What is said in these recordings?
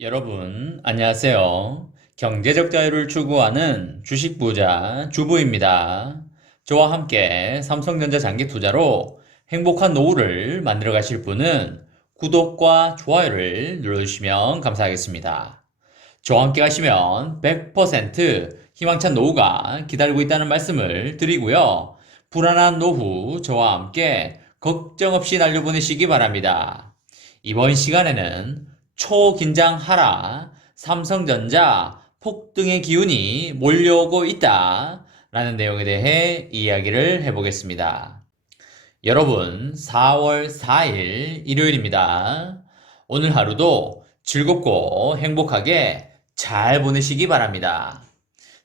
여러분, 안녕하세요. 경제적 자유를 추구하는 주식 부자 주부입니다. 저와 함께 삼성전자 장기 투자로 행복한 노후를 만들어 가실 분은 구독과 좋아요를 눌러주시면 감사하겠습니다. 저와 함께 가시면 100% 희망찬 노후가 기다리고 있다는 말씀을 드리고요. 불안한 노후 저와 함께 걱정 없이 날려보내시기 바랍니다. 이번 시간에는 초긴장 하락, 삼성전자 폭등의 기운이 몰려오고 있다 라는 내용에 대해 이야기를 해보겠습니다. 여러분, 4월 4일 일요일입니다. 오늘 하루도 즐겁고 행복하게 잘 보내시기 바랍니다.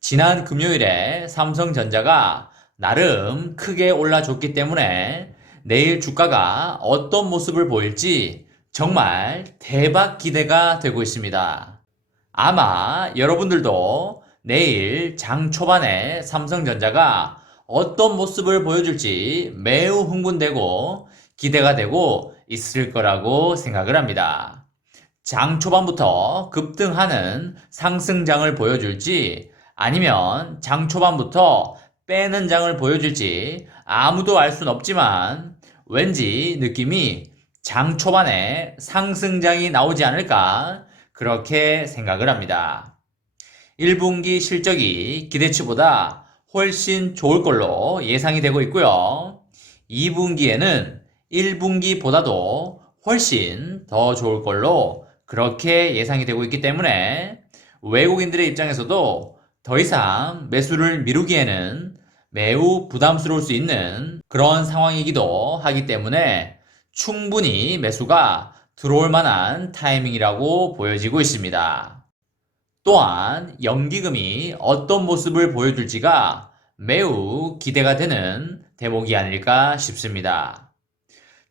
지난 금요일에 삼성전자가 나름 크게 올라줬기 때문에 내일 주가가 어떤 모습을 보일지 정말 대박 기대가 되고 있습니다. 아마 여러분들도 내일 장 초반에 삼성전자가 어떤 모습을 보여줄지 매우 흥분되고 기대가 되고 있을 거라고 생각을 합니다. 장 초반부터 급등하는 상승장을 보여줄지 아니면 장 초반부터 빼는 장을 보여줄지 아무도 알 순 없지만 왠지 느낌이 장 초반에 상승장이 나오지 않을까 그렇게 생각을 합니다. 1분기 실적이 기대치보다 훨씬 좋을 걸로 예상이 되고 있고요. 2분기에는 1분기보다도 훨씬 더 좋을 걸로 그렇게 예상이 되고 있기 때문에 외국인들의 입장에서도 더 이상 매수를 미루기에는 매우 부담스러울 수 있는 그런 상황이기도 하기 때문에 충분히 매수가 들어올 만한 타이밍이라고 보여지고 있습니다. 또한 연기금이 어떤 모습을 보여줄지가 매우 기대가 되는 대목이 아닐까 싶습니다.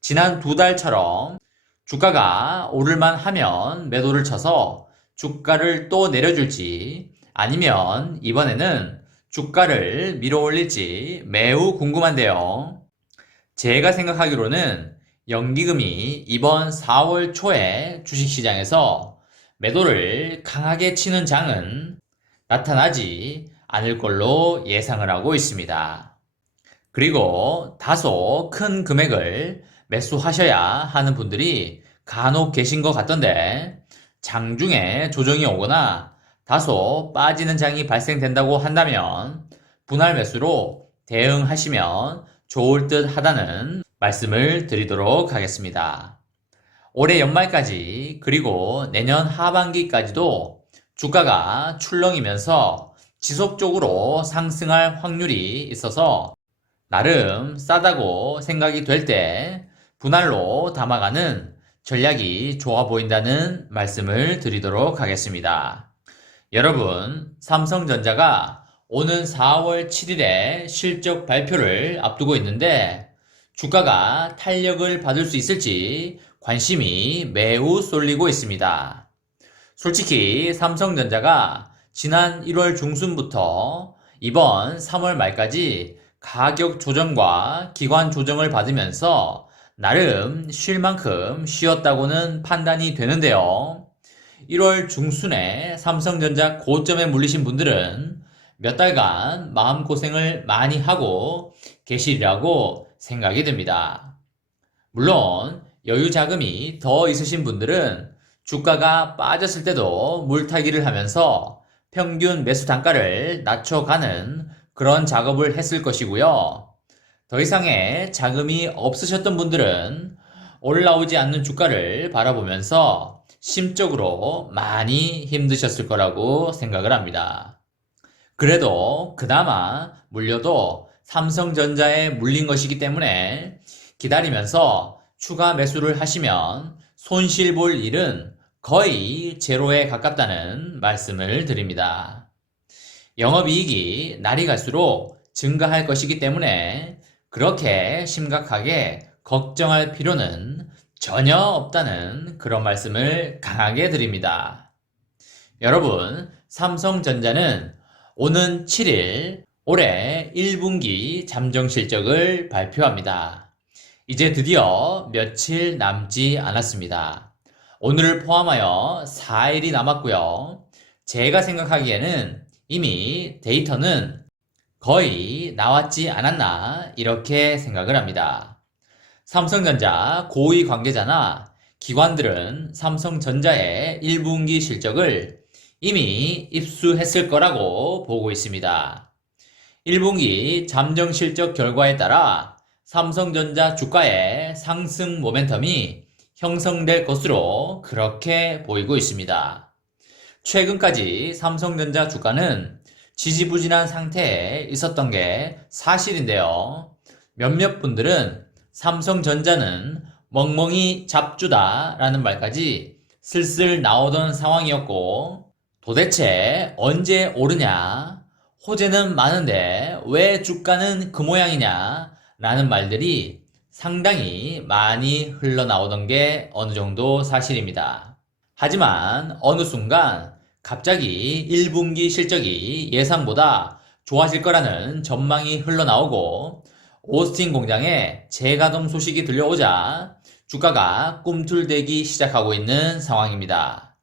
지난 두 달처럼 주가가 오를만 하면 매도를 쳐서 주가를 또 내려줄지 아니면 이번에는 주가를 밀어 올릴지 매우 궁금한데요. 제가 생각하기로는 연기금이 이번 4월 초에 주식시장에서 매도를 강하게 치는 장은 나타나지 않을 걸로 예상을 하고 있습니다. 그리고 다소 큰 금액을 매수하셔야 하는 분들이 간혹 계신 것 같던데 장중에 조정이 오거나 다소 빠지는 장이 발생된다고 한다면 분할 매수로 대응하시면 좋을 듯 하다는 말씀을 드리도록 하겠습니다. 올해 연말까지 그리고 내년 하반기까지도 주가가 출렁이면서 지속적으로 상승할 확률이 있어서 나름 싸다고 생각이 될 때 분할로 담아가는 전략이 좋아 보인다는 말씀을 드리도록 하겠습니다. 여러분, 삼성전자가 오는 4월 7일에 실적 발표를 앞두고 있는데 주가가 탄력을 받을 수 있을지 관심이 매우 쏠리고 있습니다. 솔직히 삼성전자가 지난 1월 중순부터 이번 3월 말까지 가격 조정과 기관 조정을 받으면서 나름 쉴 만큼 쉬었다고는 판단이 되는데요. 1월 중순에 삼성전자 고점에 물리신 분들은 몇 달간 마음고생을 많이 하고 계시리라고 생각이 듭니다. 물론 여유 자금이 더 있으신 분들은 주가가 빠졌을 때도 물타기를 하면서 평균 매수 단가를 낮춰가는 그런 작업을 했을 것이고요. 더 이상의 자금이 없으셨던 분들은 올라오지 않는 주가를 바라보면서 심적으로 많이 힘드셨을 거라고 생각을 합니다. 그래도 그나마 물려도 삼성전자에 물린 것이기 때문에 기다리면서 추가 매수를 하시면 손실 볼 일은 거의 제로에 가깝다는 말씀을 드립니다. 영업이익이 날이 갈수록 증가할 것이기 때문에 그렇게 심각하게 걱정할 필요는 전혀 없다는 그런 말씀을 강하게 드립니다. 여러분, 삼성전자는 오는 7일 올해 1분기 잠정 실적을 발표합니다. 이제 드디어 며칠 남지 않았습니다. 오늘을 포함하여 4일이 남았고요. 제가 생각하기에는 이미 데이터는 거의 나왔지 않았나 이렇게 생각을 합니다. 삼성전자 고위 관계자나 기관들은 삼성전자의 1분기 실적을 이미 입수했을 거라고 보고 있습니다. 1분기 잠정 실적 결과에 따라 삼성전자 주가의 상승 모멘텀이 형성될 것으로 그렇게 보이고 있습니다. 최근까지 삼성전자 주가는 지지부진한 상태에 있었던 게 사실인데요. 몇몇 분들은 삼성전자는 멍멍이 잡주다 라는 말까지 슬슬 나오던 상황이었고, 도대체 언제 오르냐? 호재는 많은데 왜 주가는 그 모양이냐? 라는 말들이 상당히 많이 흘러나오던 게 어느 정도 사실입니다. 하지만 어느 순간 갑자기 1분기 실적이 예상보다 좋아질 거라는 전망이 흘러나오고 오스틴 공장에 재가동 소식이 들려오자 주가가 꿈틀대기 시작하고 있는 상황입니다.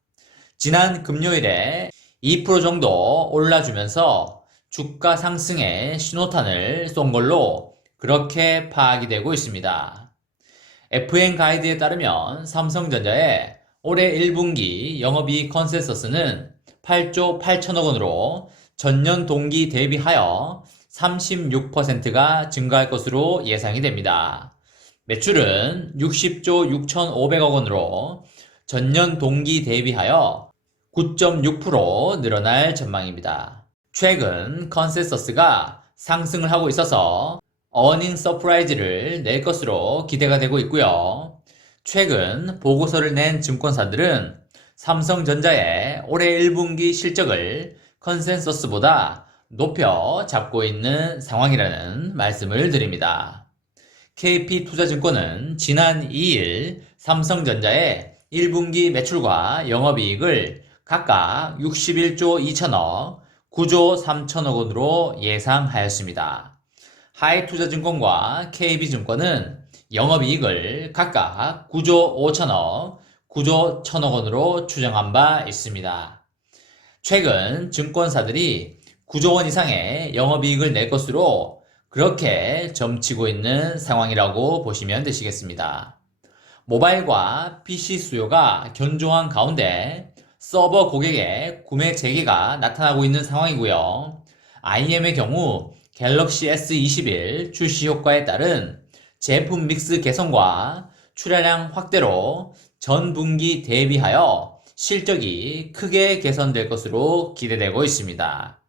지난 금요일에 2% 정도 올라주면서 주가 상승의 신호탄을 쏜 걸로 그렇게 파악이 되고 있습니다. FN 가이드에 따르면 삼성전자의 올해 1분기 영업이익 컨센서스는 8조 8천억 원으로 전년 동기 대비하여 36%가 증가할 것으로 예상이 됩니다. 매출은 60조 6,500억 원으로 전년 동기 대비하여 9.6% 늘어날 전망입니다. 최근 컨센서스가 상승을 하고 있어서 어닝 서프라이즈를 낼 것으로 기대가 되고 있고요. 최근 보고서를 낸 증권사들은 삼성전자의 올해 1분기 실적을 컨센서스보다 높여 잡고 있는 상황이라는 말씀을 드립니다. KP투자증권은 지난 2일 삼성전자의 1분기 매출과 영업이익을 각각 61조 2천억, 9조 3천억 원으로 예상하였습니다. 하이투자증권과 KB증권은 영업이익을 각각 9조 5천억, 9조 1천억 원으로 추정한 바 있습니다. 최근 증권사들이 9조 원 이상의 영업이익을 낼 것으로 그렇게 점치고 있는 상황이라고 보시면 되시겠습니다. 모바일과 PC 수요가 견조한 가운데 서버 고객의 구매 재개가 나타나고 있는 상황이고요. IM의 경우 갤럭시 S21 출시 효과에 따른 제품 믹스 개선과 출하량 확대로 전 분기 대비하여 실적이 크게 개선될 것으로 기대되고 있습니다.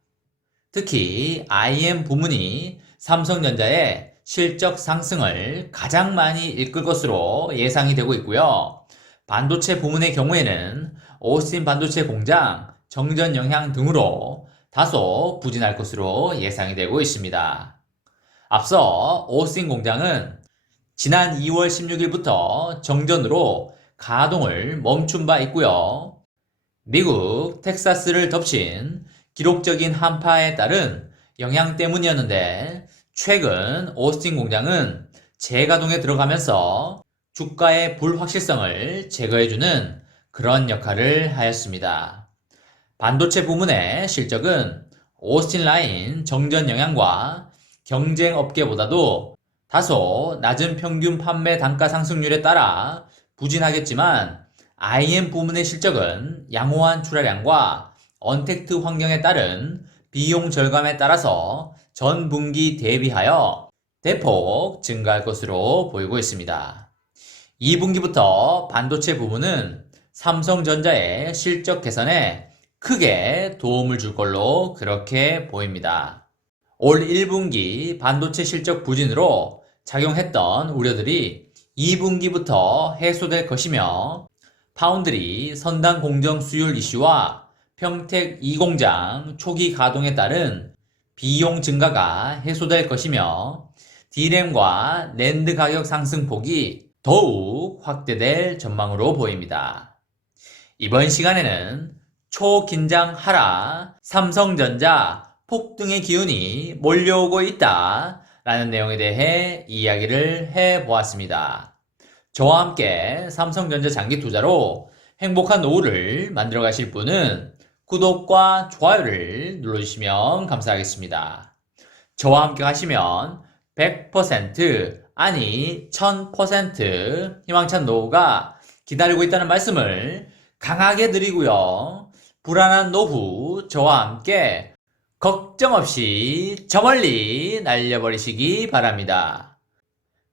특히 IM 부문이 삼성전자의 실적 상승을 가장 많이 이끌 것으로 예상이 되고 있고요. 반도체 부문의 경우에는 오스틴 반도체 공장, 정전 영향 등으로 다소 부진할 것으로 예상이 되고 있습니다. 앞서 오스틴 공장은 지난 2월 16일부터 정전으로 가동을 멈춘 바 있고요. 미국 텍사스를 덮친 기록적인 한파에 따른 영향 때문이었는데 최근 오스틴 공장은 재가동에 들어가면서 주가의 불확실성을 제거해주는 그런 역할을 하였습니다. 반도체 부문의 실적은 오스틴 라인 정전 영향과 경쟁 업계보다도 다소 낮은 평균 판매 단가 상승률에 따라 부진하겠지만 IM 부문의 실적은 양호한 출하량과 언택트 환경에 따른 비용 절감에 따라서 전 분기 대비하여 대폭 증가할 것으로 보이고 있습니다. 2분기부터 반도체 부문은 삼성전자의 실적 개선에 크게 도움을 줄 걸로 그렇게 보입니다. 올 1분기 반도체 실적 부진으로 작용했던 우려들이 2분기부터 해소될 것이며 파운드리 선단 공정 수율 이슈와 평택 2공장 초기 가동에 따른 비용 증가가 해소될 것이며 D램과 낸드 가격 상승폭이 더욱 확대될 전망으로 보입니다. 이번 시간에는 초긴장하라, 삼성전자 폭등의 기운이 몰려오고 있다 라는 내용에 대해 이야기를 해보았습니다. 저와 함께 삼성전자 장기 투자로 행복한 노후를 만들어 가실 분은 구독과 좋아요를 눌러주시면 감사하겠습니다. 저와 함께 하시면 100% 아니 1000% 희망찬 노후가 기다리고 있다는 말씀을 강하게 드리고요. 불안한 노후 저와 함께 걱정 없이 저 멀리 날려버리시기 바랍니다.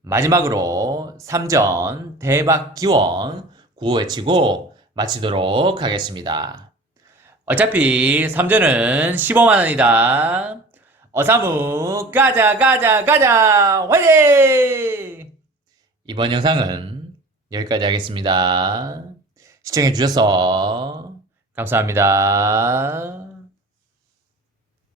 마지막으로 3전 대박 기원 구호 외치고 마치도록 하겠습니다. 어차피 3전은 15만원이다. 어사무 가자 가자 가자 화이팅! 이번 영상은 여기까지 하겠습니다. 시청해주셔서 감사합니다.